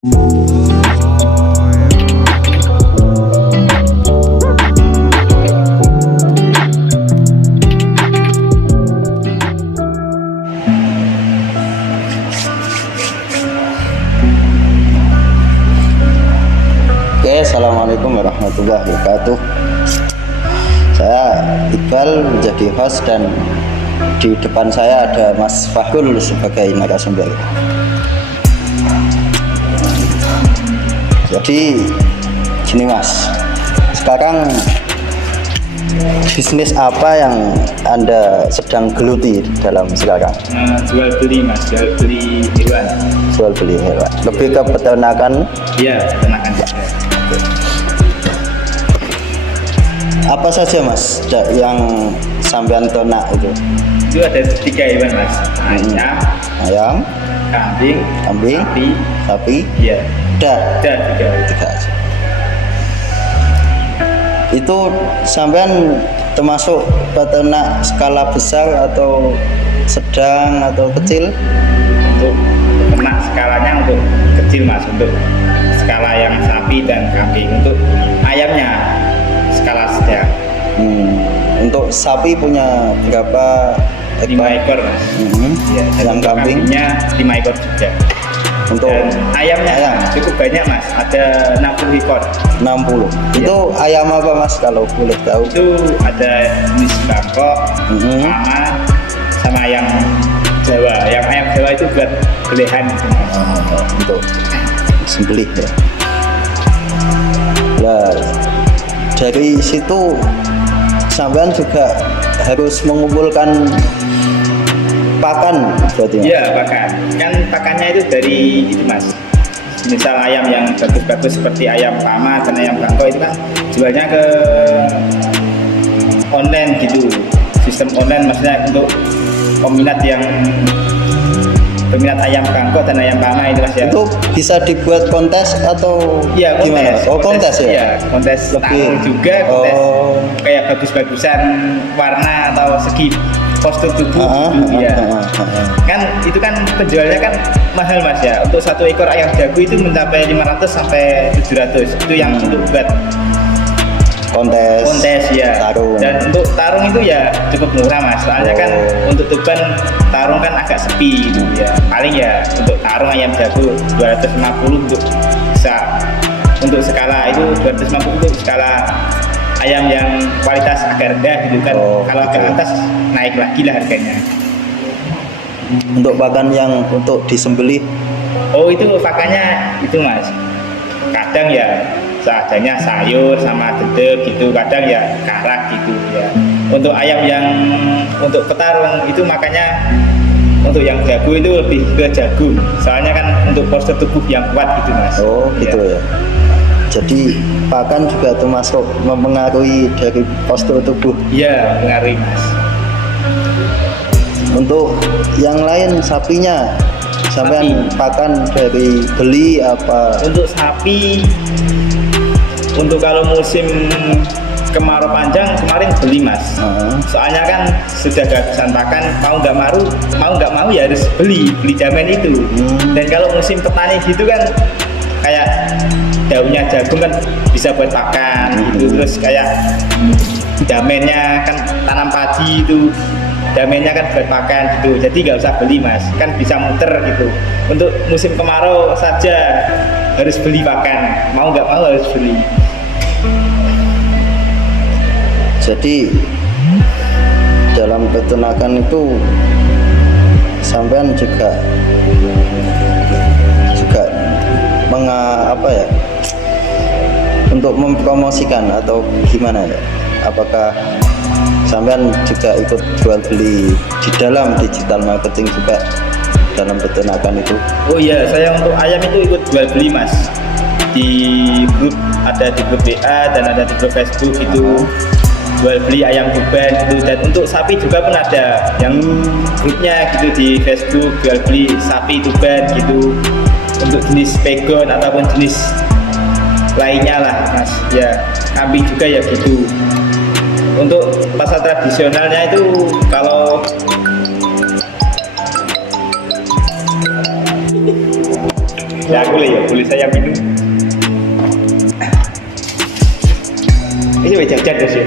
Oke, assalamualaikum warahmatullahi wabarakatuh. Saya Iqbal menjadi host dan di depan saya ada Mas Fahrul sebagai narasumber. Jadi gini Mas, sekarang bisnis apa yang Anda sedang geluti dalam sekarang? Jual beli Mas, jual beli hewan. Jual beli hewan. Lebih ke peternakan. Iya, peternakan juga. Apa saja Mas yang sampean ternak itu? Itu ada 3 hewan Mas. Ayam, kambing, sapi. Iya. Ada 3. 3 aja. Itu sampean termasuk peternak skala besar atau sedang atau kecil? Untuk peternak skalanya untuk kecil Mas, untuk skala yang sapi dan kambing. Untuk ayamnya skala sedang. Untuk sapi punya berapa ekor? 5 ekor Mas. Ya, Yang kambing? kambingnya 5 ekor juga. Untuk Dan ayamnya cukup banyak Mas, ada 60 ekor. 60. Itu ayam apa Mas kalau boleh tahu? Itu ada jenis Bangkok, sama ayam Jawa. Yang ayam Jawa itu buat belehan. Untuk sembelih ya. Nah, dari situ sampean juga harus mengumpulkan pakan berarti Mas? Iya, pakan. Kan pakannya itu dari itu Mas. Misal ayam yang bagus-bagus seperti ayam Pama dan ayam Bangkok itu kan jualnya ke online gitu. Sistem online maksudnya untuk peminat ayam Bangkok dan ayam Pama itu Mas ya. Itu bisa dibuat kontes atau Iya, gimana? Kontes ya? Iya, kontes Lebih. tangan juga, kontes kayak bagus-bagusan warna atau segi postur tubuh gitu ya. Kan itu kan penjualnya kan mahal Mas ya. Untuk 1 ekor ayam jago itu mencapai 500 sampai 700. Itu yang untuk buat kontes ya. Tarung. Dan untuk tarung itu ya cukup murah Mas. Soalnya kan untuk Tuban tarung kan agak sepi gitu ya. Paling ya untuk tarung ayam jago 250 untuk skala itu 250 untuk skala ayam yang kualitas agak rendah gitu kan. Kalau ke atas naik lagi lah harganya. Untuk pakan yang untuk disembelih? Itu pakannya itu Mas. Kadang ya seadanya sayur sama dedek gitu, kadang ya karak gitu ya. Untuk ayam yang untuk petarung itu makanya untuk yang jago itu lebih ke jagung. Soalnya kan untuk postur tubuh yang kuat gitu Mas. Gitu ya. Jadi pakan juga termasuk mempengaruhi dari postur tubuh. Iya, mengaruhi Mas. Untuk yang lain sapinya, sampean pakan dari beli apa? Untuk sapi, untuk kalau musim kemarau panjang kemarin beli Mas. Soalnya kan sudah kehabisan pakan, mau nggak mau ya harus beli jamen itu. Dan kalau musim petani gitu kan kayak daunnya jagung kan bisa buat pakan gitu, terus kayak damennya kan tanam padi itu damennya kan buat pakan gitu, jadi nggak usah beli Mas, kan bisa muter gitu. Untuk musim kemarau saja harus beli pakan, mau nggak mau harus beli. Jadi dalam peternakan itu sampean juga untuk mempromosikan atau gimana ya? Apakah sampean juga ikut jual beli di dalam digital marketing juga dalam peternakan itu? Oh iya, saya untuk ayam itu ikut jual beli Mas. Di grup, ada di grup WA dan ada di grup Facebook itu jual beli ayam Tuban gitu. Dan untuk sapi juga pun ada yang grupnya gitu di Facebook, jual beli sapi Tuban gitu. Untuk jenis pegon ataupun jenis lainnya lah Mas ya. Kambing juga ya gitu. Untuk pasar tradisionalnya itu kalau Ya boleh ya, boleh saya minum. Ini wajah jajan Mas ya.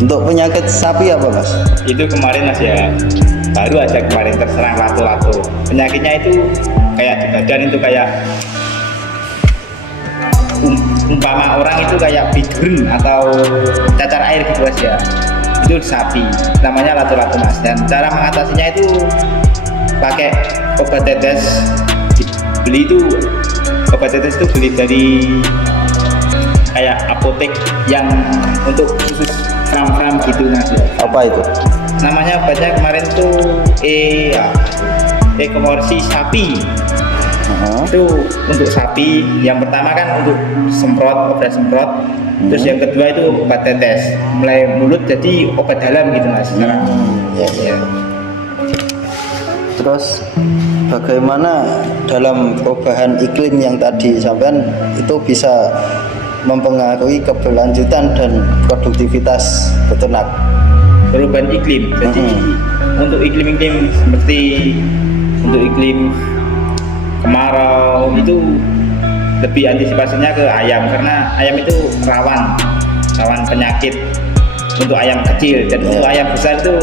Untuk penyakit sapi apa Mas? Itu kemarin Mas ya, baru aja kemarin terserang lato-lato. Penyakitnya itu kayak di badan itu kayak umpama orang itu kayak bigren atau cacar air gitu Mas ya. Itu sapi, namanya lato-lato Mas. Dan cara mengatasinya itu pakai obat tetes. Beli itu obat tetes itu beli dari kayak apotek yang untuk khusus kram-kram gitu Mas ya. Apa itu? Namanya obatnya kemarin tuh Ekomorsi sapi. Itu untuk sapi. Yang pertama kan untuk semprot, obat semprot. Terus yang kedua itu obat tetes, mulai mulut jadi obat dalam gitu Mas. Ya. Terus bagaimana dalam perubahan iklim yang tadi sampean itu bisa mempengaruhi keberlanjutan dan produktivitas peternak? Perubahan iklim. Jadi untuk iklim-iklim seperti untuk iklim kemarau itu lebih antisipasinya ke ayam, karena ayam itu rawan penyakit untuk ayam kecil, dan untuk ayam besar itu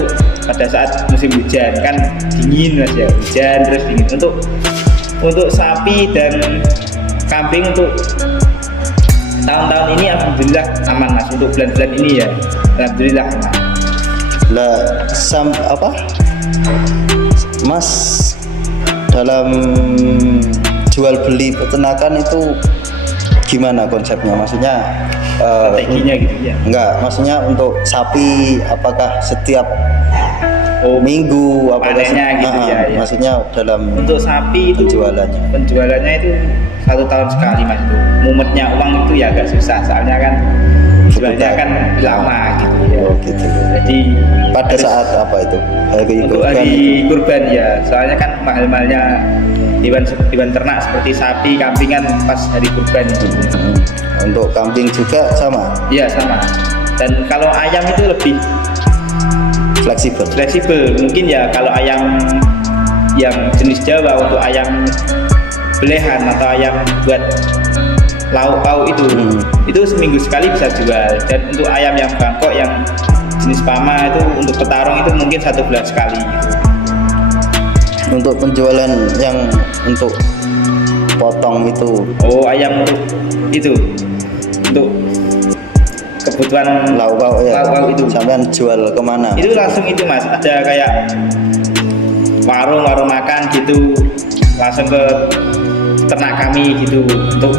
pada saat musim hujan kan dingin Mas ya, hujan terus dingin. Untuk sapi dan kambing untuk tahun-tahun ini alhamdulillah aman Mas, untuk bulan-bulan ini ya alhamdulillah aman. Lah Mas dalam jual beli peternakan itu gimana konsepnya? Maksudnya strateginya gitu ya? Enggak, maksudnya untuk sapi apakah setiap minggu apakah panennya gitu ya? Maksudnya dalam untuk sapi itu penjualannya itu 1 tahun sekali Mas. Itu mumetnya uang itu ya agak susah, soalnya kan jualnya kan lama gitu ya. Gitu. Jadi pada saat apa itu? Untuk hari kurban ya, soalnya kan mahal-mahalnya hewan ternak seperti sapi, kambing kan pas hari kurban itu. Untuk kambing juga sama? Iya sama. Dan kalau ayam itu lebih fleksibel. Mungkin ya kalau ayam yang jenis Jawa, untuk ayam belehan atau ayam buat lauk itu seminggu sekali bisa jual. Dan untuk ayam yang Bangkok yang jenis Pama itu untuk petarung itu mungkin 1 bulan sekali gitu. Untuk penjualan yang untuk potong itu ayam untuk kebutuhan lauk itu sampean jual kemana? Itu langsung itu Mas, ada kayak warung makan gitu, langsung ke ternak kami gitu untuk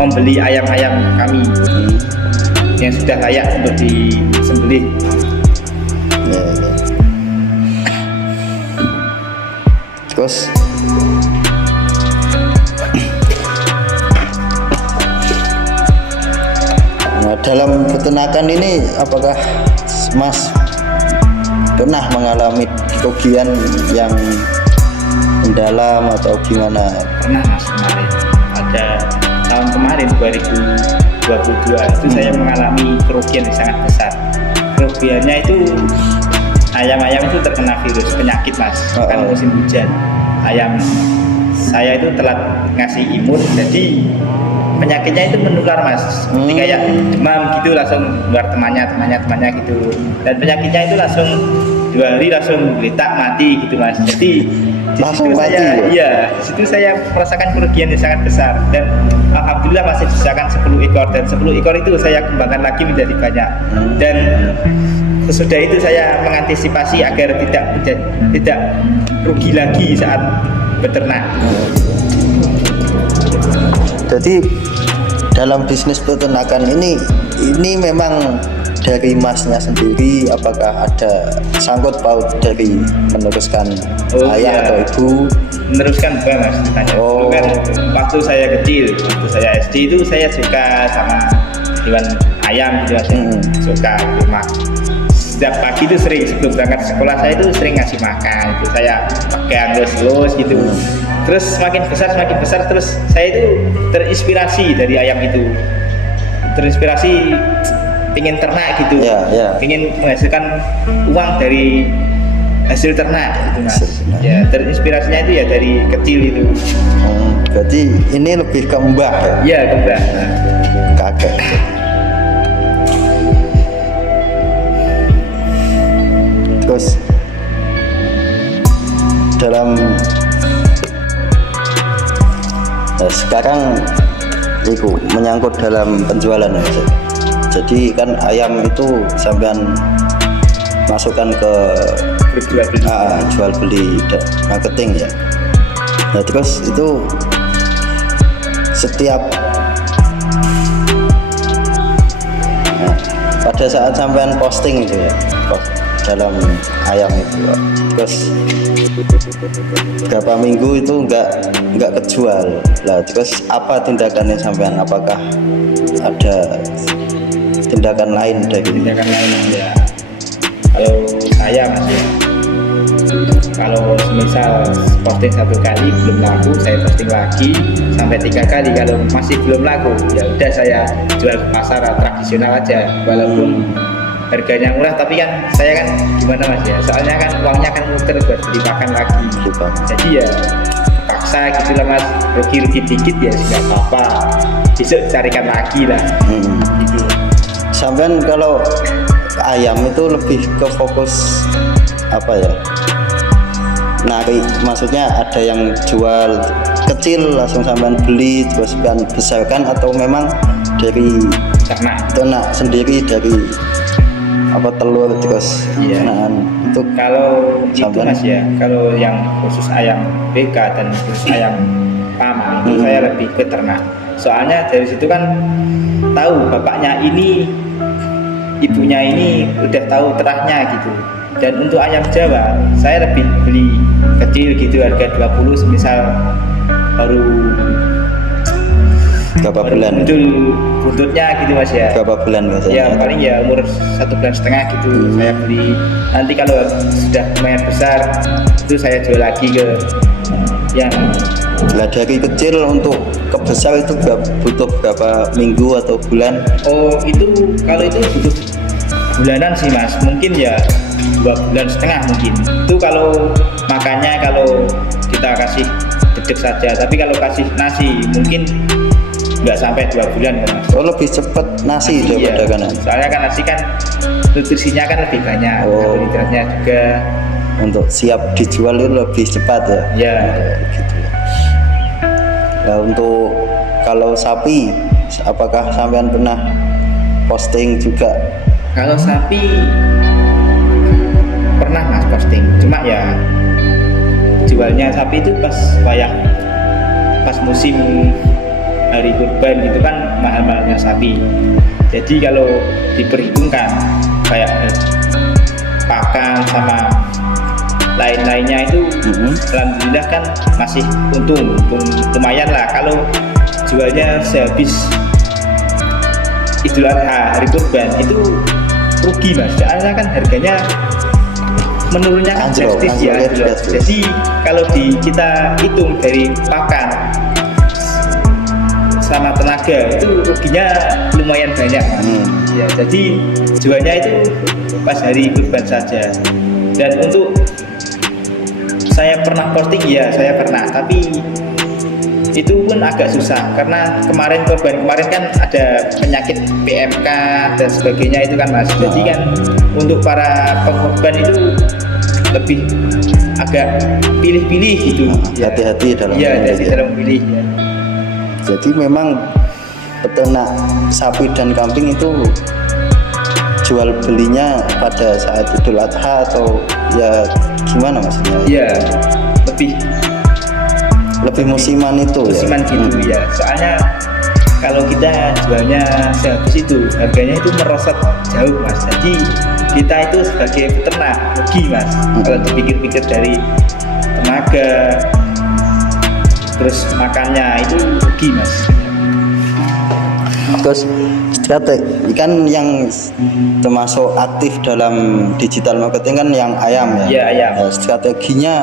membeli ayam-ayam kami yang sudah layak untuk disembelih. Ya. Terus dalam peternakan ini apakah Mas pernah mengalami kerugian yang mendalam atau gimana? Pernah Mas, kemarin ada tahun kemarin 2022 itu saya mengalami kerugian yang sangat besar. Kerugiannya itu ayam-ayam itu terkena virus penyakit Mas, kan musim hujan. Ayam saya itu telat ngasih imun, jadi penyakitnya itu menular Mas, seperti kayak demam gitu, langsung keluar temannya gitu. Dan penyakitnya itu langsung 2 hari langsung geletak mati gitu Mas. Jadi di situ saya merasakan kerugian yang sangat besar, dan alhamdulillah masih sisakan 10 ekor, dan 10 ekor itu saya kembangkan lagi menjadi banyak. Dan sesudah itu saya mengantisipasi agar tidak rugi lagi saat beternak. Jadi dalam bisnis peternakan ini memang dari Masnya sendiri, apakah ada sangkut paut dari meneruskan ayah atau ibu? Meneruskan bukan Mas, ditanya. Kan waktu saya kecil, waktu saya SD itu saya suka sama hewan ayam gitu aja, suka di rumah. Setiap pagi itu sering sebelum berangkat sekolah saya itu sering ngasih makan, itu saya pegang los gitu. Terus semakin besar terus saya itu terinspirasi dari ayam itu, terinspirasi ingin ternak gitu, ingin menghasilkan uang dari hasil ternak itu mas. Hasil ternak. Ya terinspirasinya itu ya dari kecil itu. Berarti ini lebih ke mbah ya? Ya kembang. Nah, Kakek. Terus dalam sekarang itu menyangkut dalam penjualan ya, Mas. Jadi kan ayam itu sampean masukkan ke berjual beli. jual beli marketing ya. Nah terus itu setiap pada saat sampean posting itu ya, dalam ayam itu ya. Terus berapa minggu itu nggak kejual lah, terus apa tindakannya sampean? Apakah ada tindakan lain dari Tindakan lain ya. Kalau saya mas ya, kalau misal posting 1 kali belum laku, saya posting lagi sampai 3 kali. Kalau masih belum laku, ya udah saya jual ke pasar tradisional aja, walaupun harganya murah, tapi kan saya kan gimana mas ya, soalnya kan uangnya kan muter buat beli makan lagi. Jadi ya paksa gitu lah mas, rugi dikit ya nggak apa-apa, besok carikan lagi lah. Gitu. Sampean kalau ayam itu lebih ke fokus apa ya, narik, maksudnya ada yang jual kecil langsung sampean beli terus kan besarkan, atau memang dari ternak sendiri, dari apa telur terus Iya. Untuk Kalau itu sampean? mas ya, kalau yang khusus ayam BK dan khusus ayam PAMA itu saya lebih ke ternak. Soalnya dari situ kan tahu bapaknya ini, ibunya ini udah tahu terahnya gitu. Dan untuk ayam Jawa saya lebih beli kecil gitu, harga 20 semisal baru berapa bulan? buntutnya gitu mas ya. Berapa bulan biasanya? Ya paling ya umur 1,5 bulan gitu saya beli. Nanti kalau sudah lumayan besar itu saya jual lagi ke yang Lah dari kecil untuk ke besar itu butuh berapa minggu atau bulan? oh itu kalau itu butuh bulanan sih mas, mungkin ya 2,5 bulan mungkin. Itu kalau makannya kalau kita kasih dedek saja, tapi kalau kasih nasi mungkin nggak sampai 2 bulan ya mas. Oh lebih cepat nasi daripada Iya, kanan. soalnya kan nasi kan nutrisinya kan lebih banyak, Oh. karbohidratnya juga. Untuk siap dijual itu lebih cepat ya. Ya Gitu. Nah untuk kalau sapi, apakah sampean pernah posting juga? kalau sapi pernah mas posting, cuma ya jualnya sapi itu pas musim hari kurban gitu kan, mahal-mahalnya sapi. Jadi kalau diperhitungkan kayak pakan sama lain-lainnya itu alhamdulillah kan masih untung lumayan lah. Kalau jualnya sehabis Idul Adha hari kurban itu rugi mas, soalnya kan harganya menurunnya kan Anjlok, drastis ya, anjloknya anjlok. drastis. Jadi kalau kita hitung dari pakan sama tenaga itu ruginya lumayan banyak mas. Ya, jadi jualnya itu pas hari kurban saja. Dan untuk saya pernah posting ya, saya pernah, tapi itu pun agak susah karena kurban kemarin kan ada penyakit PMK dan sebagainya itu kan mas. Jadi kan untuk para pengorban itu lebih agak pilih-pilih gitu. Hati-hati dalam ya, memilih jadi ya. dalam memilih ya. Jadi memang peternak sapi dan kambing itu jual belinya pada saat Idul Adha atau ya gimana maksudnya? Iya, Lebih musiman itu musiman ya. gitu ya. Soalnya kalau kita jualnya sehabis itu harganya itu merosot jauh mas. Jadi kita itu sebagai peternak rugi mas. Kalau dipikir-pikir dari tenaga terus makannya itu rugi mas. Terus strategi kan yang termasuk aktif dalam digital marketing kan yang ayam ya. Iya, ayam. Nah, strateginya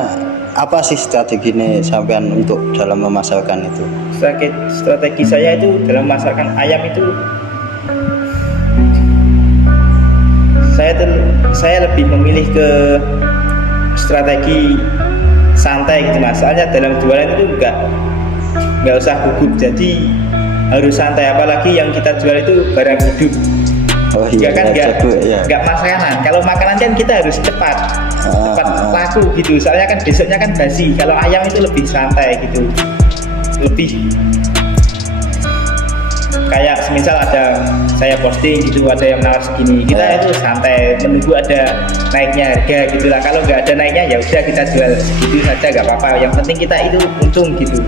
apa sih, strateginya sampean untuk dalam memasarkan itu? Strategi saya itu dalam memasarkan ayam itu saya lebih memilih ke strategi santai gitu mas. Soalnya dalam jualan itu nggak usah gugup, jadi harus santai, apalagi yang kita jual itu barang hidup. Oh iya, nggak makanan. Kalau makanan kan kita harus cepat laku gitu. Soalnya kan besoknya kan basi. Kalau ayam itu lebih santai gitu, lebih kayak semisal ada saya posting gitu, ada yang nawar segini, kita itu santai menunggu ada naiknya harga gitulah. Kalau nggak ada naiknya ya udah kita jual segitu saja, nggak apa-apa. Yang penting kita itu untung gitu.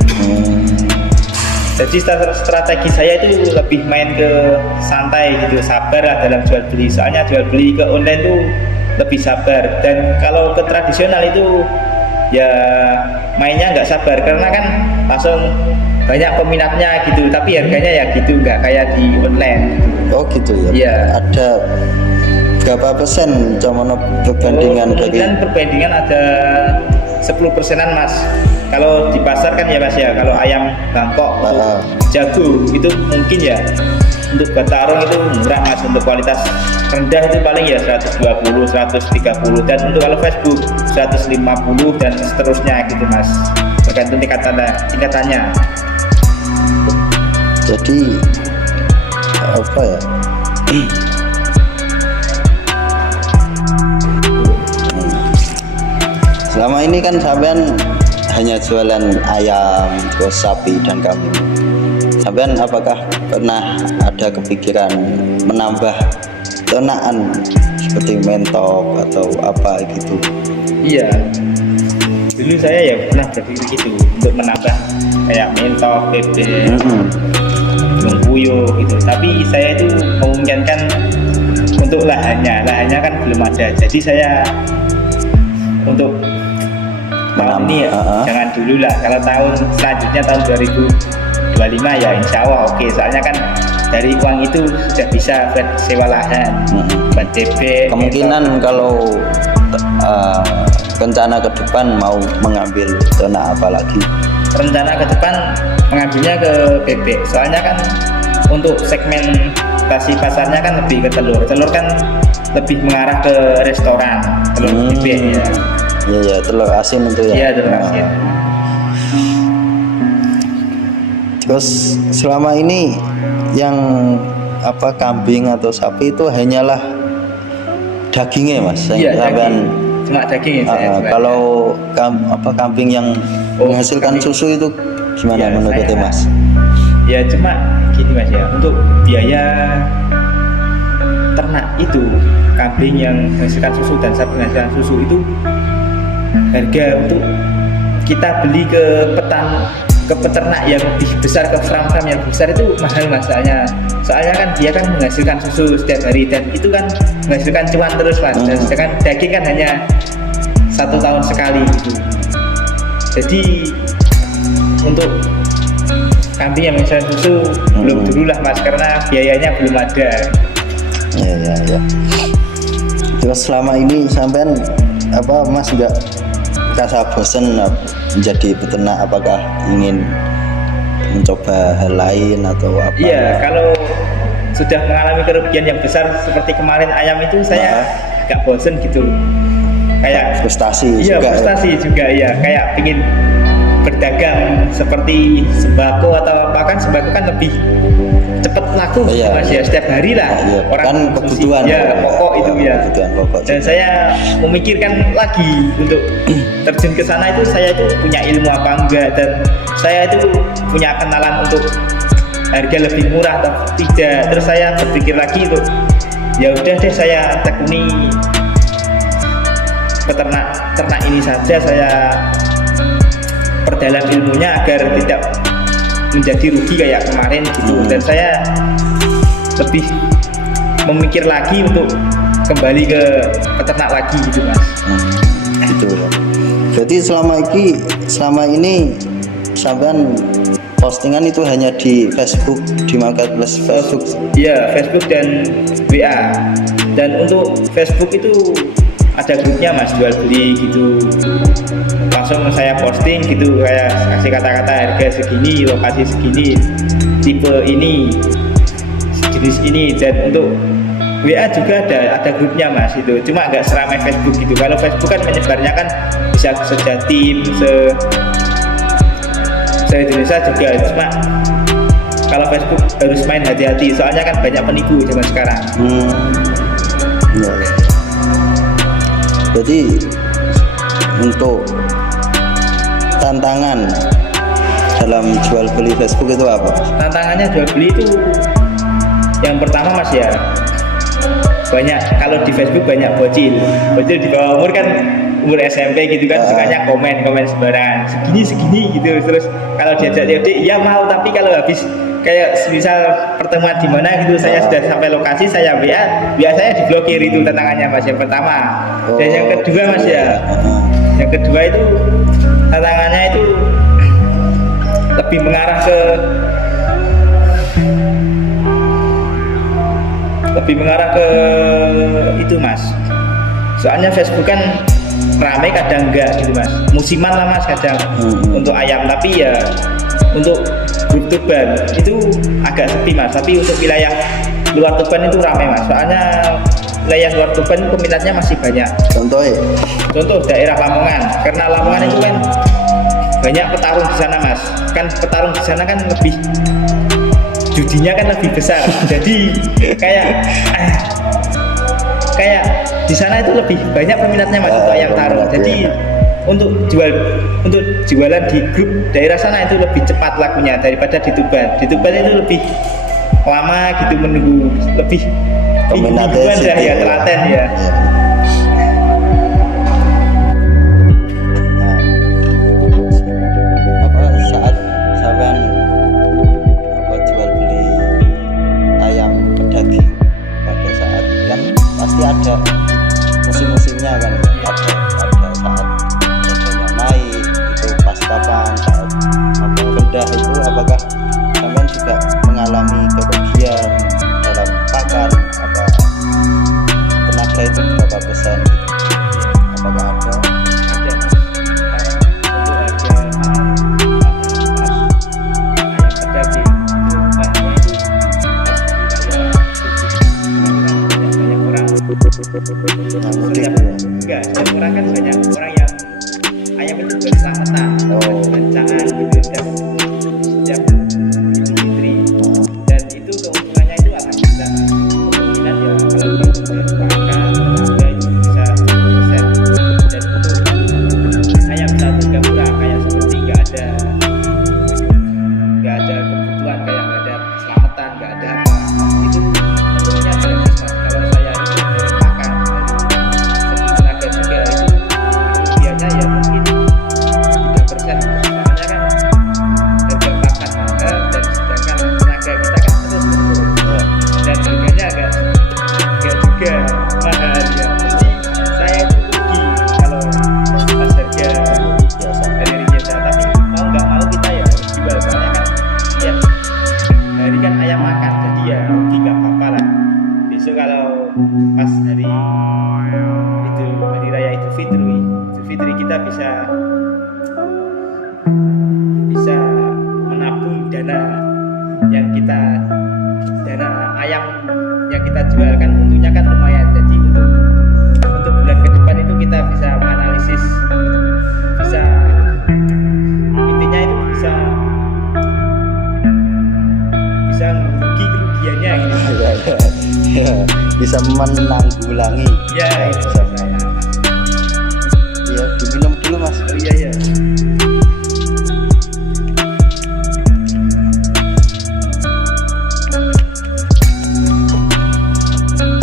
Jadi strategi saya itu lebih main ke santai gitu, sabar lah dalam jual beli. Soalnya jual beli ke online tuh lebih sabar, dan kalau ke tradisional itu ya mainnya nggak sabar, karena kan langsung banyak peminatnya gitu, tapi harganya ya gitu, nggak kayak di online. Oh gitu ya? Iya. Ada berapa persen cuman perbandingan dari? Perbandingan ada 10%-an mas. Kalau di pasar kan ya mas ya, kalau ayam Bangkok, jago itu mungkin ya untuk batarung itu murah mas, untuk kualitas rendah itu paling ya 120, 130, dan untuk kalau Facebook 150 dan seterusnya gitu mas, tergantung tingkatannya. Jadi apa ya? Selama ini kan sampean hanya jualan ayam, terus sapi dan kambing. Sampean apakah pernah ada kepikiran menambah ternakan seperti mentok atau apa gitu? Iya, dulu saya ya pernah berpikir gitu untuk menambah kayak mentok, bebek, puyuh gitu. Tapi saya itu memungkinkan untuk lahannya kan belum ada. Jadi saya untuk tahun ini ya jangan dulu lah. Kalau tahun selanjutnya tahun 2025 ya insya Allah oke. Soalnya kan dari uang itu sudah bisa buat sewa lahan, buat DP. Kemungkinan kalau rencana ke depan mau mengambil ternak apa lagi? Rencana ke depan mengambilnya ke bebek. Soalnya kan untuk segmentasi pasarnya kan lebih ke telur. Telur kan lebih mengarah ke restoran, telur bebek ya. Iya, telur asin itu ya. Iya, telur asin. Terus selama ini yang apa kambing atau sapi itu hanyalah dagingnya mas? Iya, daging. Cuma daging ya. Kalau kambing yang menghasilkan susu itu gimana ya, menurutnya mas? Ya cuma gini mas ya, untuk biaya ternak itu kambing yang menghasilkan susu dan sapi menghasilkan susu itu harga untuk kita beli ke peternak yang lebih besar, ke farm-farm yang besar itu mahal mas. Soalnya kan dia kan menghasilkan susu setiap hari dan itu kan menghasilkan cuan terus mas. Dan sedangkan daging kan hanya 1 tahun sekali gitu. Jadi untuk kambing yang menghasilkan susu belum dulu lah mas, karena biayanya belum ada. Ya. Terus selama ini sampean apa mas nggak rasa bosan menjadi peternak? Apakah ingin mencoba hal lain atau apa? Iya, kalau sudah mengalami kerugian yang besar seperti kemarin ayam itu saya agak bosan gitu, kayak frustasi. Iya, frustasi juga ya, kayak ingin berdagang seperti sembako atau apa. Kan sembako kan lebih cepat laku mas ya, setiap hari lah orang kan kebutuhan pokok itu ya. Kebutuhan pokok. Dan saya memikirkan lagi untuk terjun ke sana itu, saya itu punya ilmu apa enggak, dan saya itu punya kenalan untuk harga lebih murah atau tidak. Terus saya berpikir lagi untuk ya udah deh saya tekuni ternak ini saja, saya perdalam ilmunya agar tidak menjadi rugi kayak kemarin gitu. Dan saya lebih memikir lagi untuk kembali ke peternak lagi gitu mas. Gitu ya. Jadi selama ini sampean postingan itu hanya di Facebook, di marketplace Facebook. Iya, Facebook dan WA. Dan untuk Facebook itu ada grupnya mas, jual beli gitu. Langsung saya posting gitu, kayak kasih kata-kata harga segini, lokasi segini, tipe ini, jenis ini. Dan untuk WA juga ada grupnya mas itu, cuma nggak seramai Facebook gitu. Kalau Facebook kan menyebarnya kan bisa sejatim, se-Indonesia juga, cuma kalau Facebook harus main hati-hati, soalnya kan banyak penipu zaman sekarang. Ya. Jadi untuk tantangan dalam jual beli Facebook itu apa? Tantangannya jual beli itu yang pertama mas ya, banyak kalau di Facebook banyak bocil di bawah umur kan, umur SMP gitu kan, sukanya komen sembarangan segini gitu. Terus kalau diajak ya mau, tapi kalau habis kayak misal pertemuan di mana gitu, saya sudah sampai lokasi, saya WA saya diblokir. Itu tantangannya mas yang pertama. Dan yang kedua mas ya, yang kedua itu tantangannya itu lebih mengarah ke itu mas, soalnya Facebook kan ramai kadang enggak gitu mas, musiman lah mas kadang untuk ayam, tapi ya untuk grup Tuban itu agak sepi mas. Tapi untuk wilayah luar Tuban itu ramai mas, soalnya wilayah luar Tuban peminatnya masih banyak. Contoh daerah Lamongan, karena Lamongan itu kan banyak petarung di sana mas, kan petarung di sana kan lebih judinya kan lebih besar, jadi kayak di sana itu lebih banyak peminatnya mas untuk ayam tarung. Jadi untuk jualan di grup daerah sana itu lebih cepat lakunya daripada di Tuban. Di Tuban itu lebih lama gitu menunggu, lebih peminatnya ya telaten ya. Saat sampean jual beli ayam ke daging, pada saat kan pasti ada musim-musimnya kan, ada saat harganya naik, itu pas kapan saat rendah itu, apakah sampean juga mengalami kerugian dalam pakan, apa tenaga itu berapa persen, apakah ada? Enggak, dan orang kan banyak orang yang ayam itu berselamatan, berancakan gitu setiap Idul Fitri, dan itu keuntungannya itu alhamdulillah kemungkinan ya kalau kita berangkat harga itu bisa 10%. Dan untuk ayam satu gak murah, kayak seperti nggak ada kebutuhan, kayak nggak ada keselamatan, nggak ada apa, itu untungnya gratis mas. Kalau saya itu dari makan, dari tenaga juga, itu biasanya ya mungkin 3%, soalnya kan harga pakan mahal, dan sedangkan tenaga kita kan terus menurun, dan harganya agak juga mahal ya. Jadi saya itu rugi kalau pas harga hari biasa, tapi mau nggak mau kita ya harus jual, soalnya kan ya hari kan ayam makan, jadi ya rugi nggak apa-apa lah. Besok kalau pas hari raya Idul Fitri kita bisa menabung dana ayam yang kita jual kan, untungnya kan lumayan. Jadi untuk bulan ke depan itu kita bisa menganalisis, intinya itu bisa merugi kerugiannya gitu. Bisa menanggulangi. Ya itu ya, diminum dulu mas. Oh iya.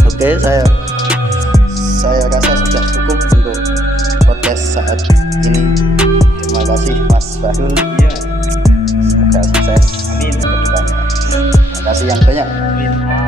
Oke, saya rasa sudah cukup untuk podcast saat ini. Terima kasih Mas Bahrul. Iya. Semoga sukses Amin. ke depannya. Terima kasih yang banyak. Amin.